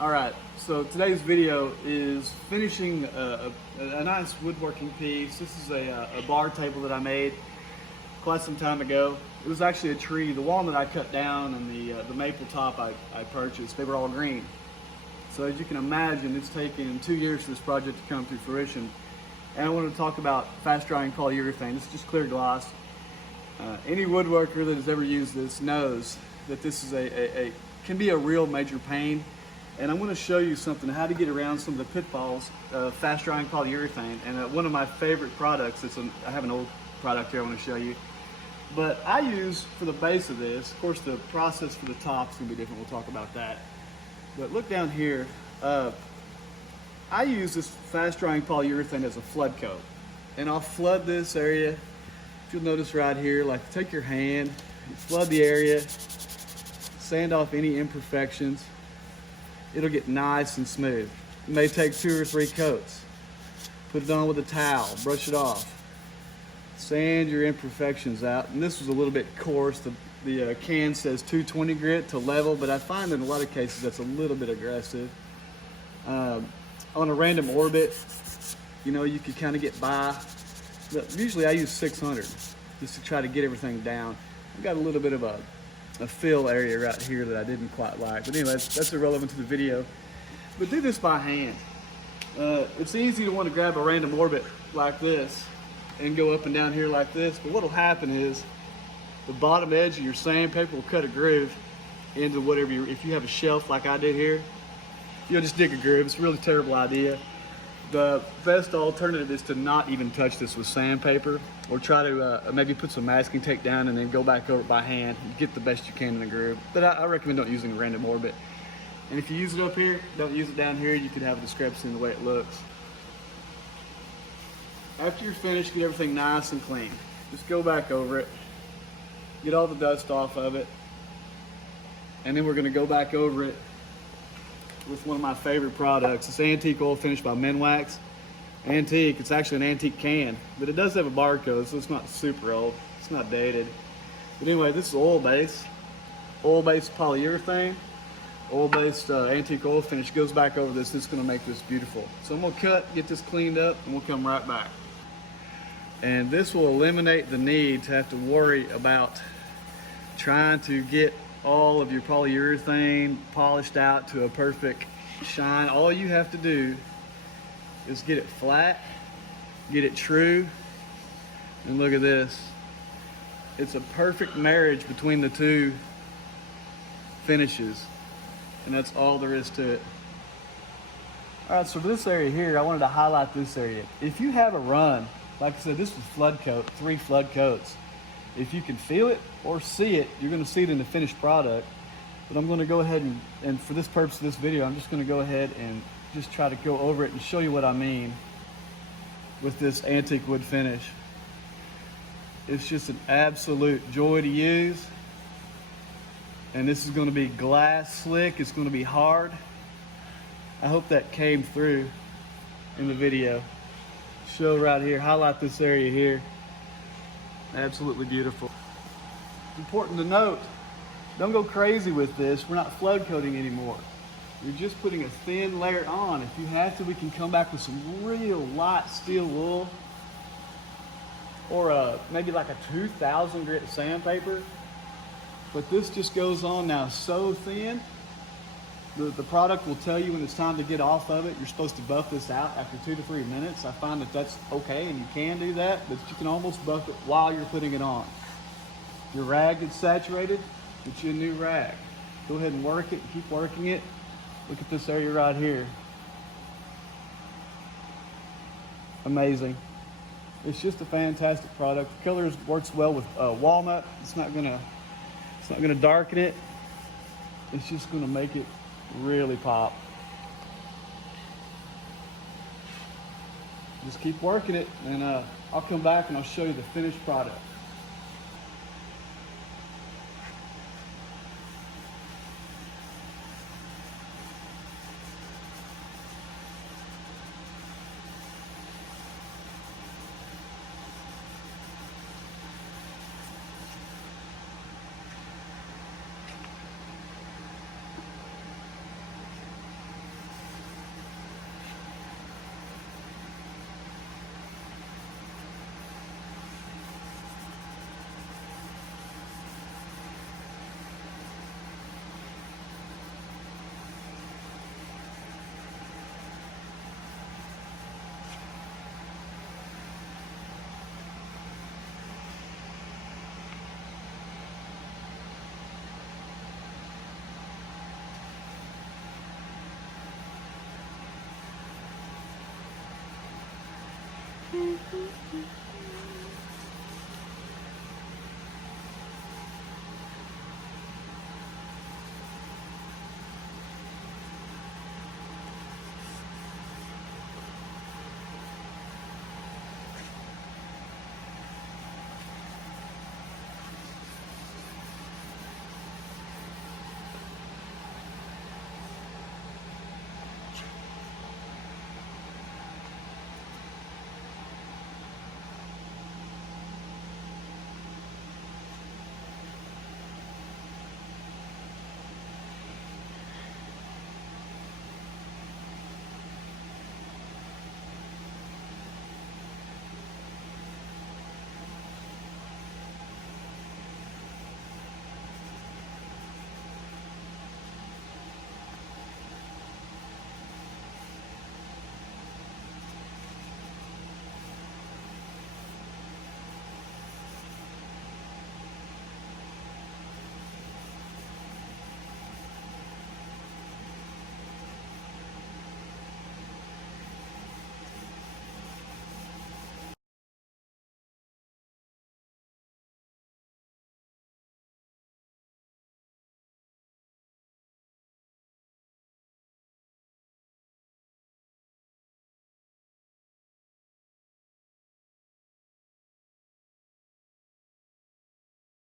Alright, so today's video is finishing a nice woodworking piece. This is a bar table that I made quite some time ago. It was actually a tree. The walnut I cut down and the maple top I purchased, they were all green. So as you can imagine, it's taken 2 years for this project to come to fruition. And I wanted to talk about fast drying polyurethane. This is just clear gloss. Any woodworker that has ever used this knows that this is can be a real major pain. And I'm going to show you something, how to get around some of the pitfalls of fast drying polyurethane. And one of my favorite products, I have an old product here I want to show you. But I use, for the base of this, of course the process for the top is going to be different, we'll talk about that. But look down here, I use this fast drying polyurethane as a flood coat. And I'll flood this area. If you'll notice right here, like take your hand, you flood the area, sand off any imperfections. It'll get nice and smooth. It may take 2 or 3 coats. Put it on with a towel, brush it off. Sand your imperfections out. And this was a little bit coarse. The can says 220 grit to level, but I find in a lot of cases that's a little bit aggressive. On a random orbit, you know, you could kind of get by. But usually I use 600 just to try to get everything down. I've got a little bit of a fill area right here that I didn't quite like. But anyway, that's irrelevant to the video. But do this by hand. It's easy to want to grab a random orbit like this and go up and down here like this. But what'll happen is the bottom edge of your sandpaper will cut a groove into whatever if you have a shelf like I did here, you'll just dig a groove. It's a really terrible idea. The best alternative is to not even touch this with sandpaper, or try to maybe put some masking tape down and then go back over it by hand and get the best you can in the groove. But I recommend not using a random orbit. And if you use it up here, don't use it down here, you could have a discrepancy in the way it looks. After you're finished, get everything nice and clean. Just go back over it, get all the dust off of it, and then we're gonna go back over it with one of my favorite products. It's antique oil finish by Minwax. Antique, it's actually an antique can, but it does have a barcode, so it's not super old. It's not dated. But anyway, this is oil-based polyurethane, oil-based antique oil finish. Goes back over this. It's gonna make this beautiful. So I'm gonna cut, get this cleaned up, and we'll come right back. And this will eliminate the need to have to worry about trying to get all of your polyurethane polished out to a perfect shine. All you have to do is get it flat, get it true, and look at this. It's a perfect marriage between the two finishes, and that's all there is to it. All right, so for this area here, I wanted to highlight this area. If you have a run, like I said, this was flood coat, 3 flood coats. If you can feel it or see it, you're going to see it in the finished product. But I'm going to go ahead and for this purpose of this video, I'm just going to go ahead and just try to go over it and show you what I mean with this antique wood finish. It's just an absolute joy to use. And this is going to be glass slick. It's going to be hard. I hope that came through in the video. Show right here, highlight this area here. Absolutely beautiful. Important to note, don't go crazy with this. We're not flood coating anymore. You're just putting a thin layer on. If you have to, we can come back with some real light steel wool, or maybe like a 2000 grit sandpaper. But this just goes on now so thin. The product will tell you when it's time to get off of it. You're supposed to buff this out after 2 to 3 minutes. I find that that's okay, and you can do that, but you can almost buff it while you're putting it on. Your rag gets saturated, get you a new rag. Go ahead and work it, keep working it. Look at this area right here. Amazing. It's just a fantastic product. The color works well with walnut. It's not gonna darken it. It's just gonna make it really pop. Just keep working it, and I'll come back and I'll show you the finished product.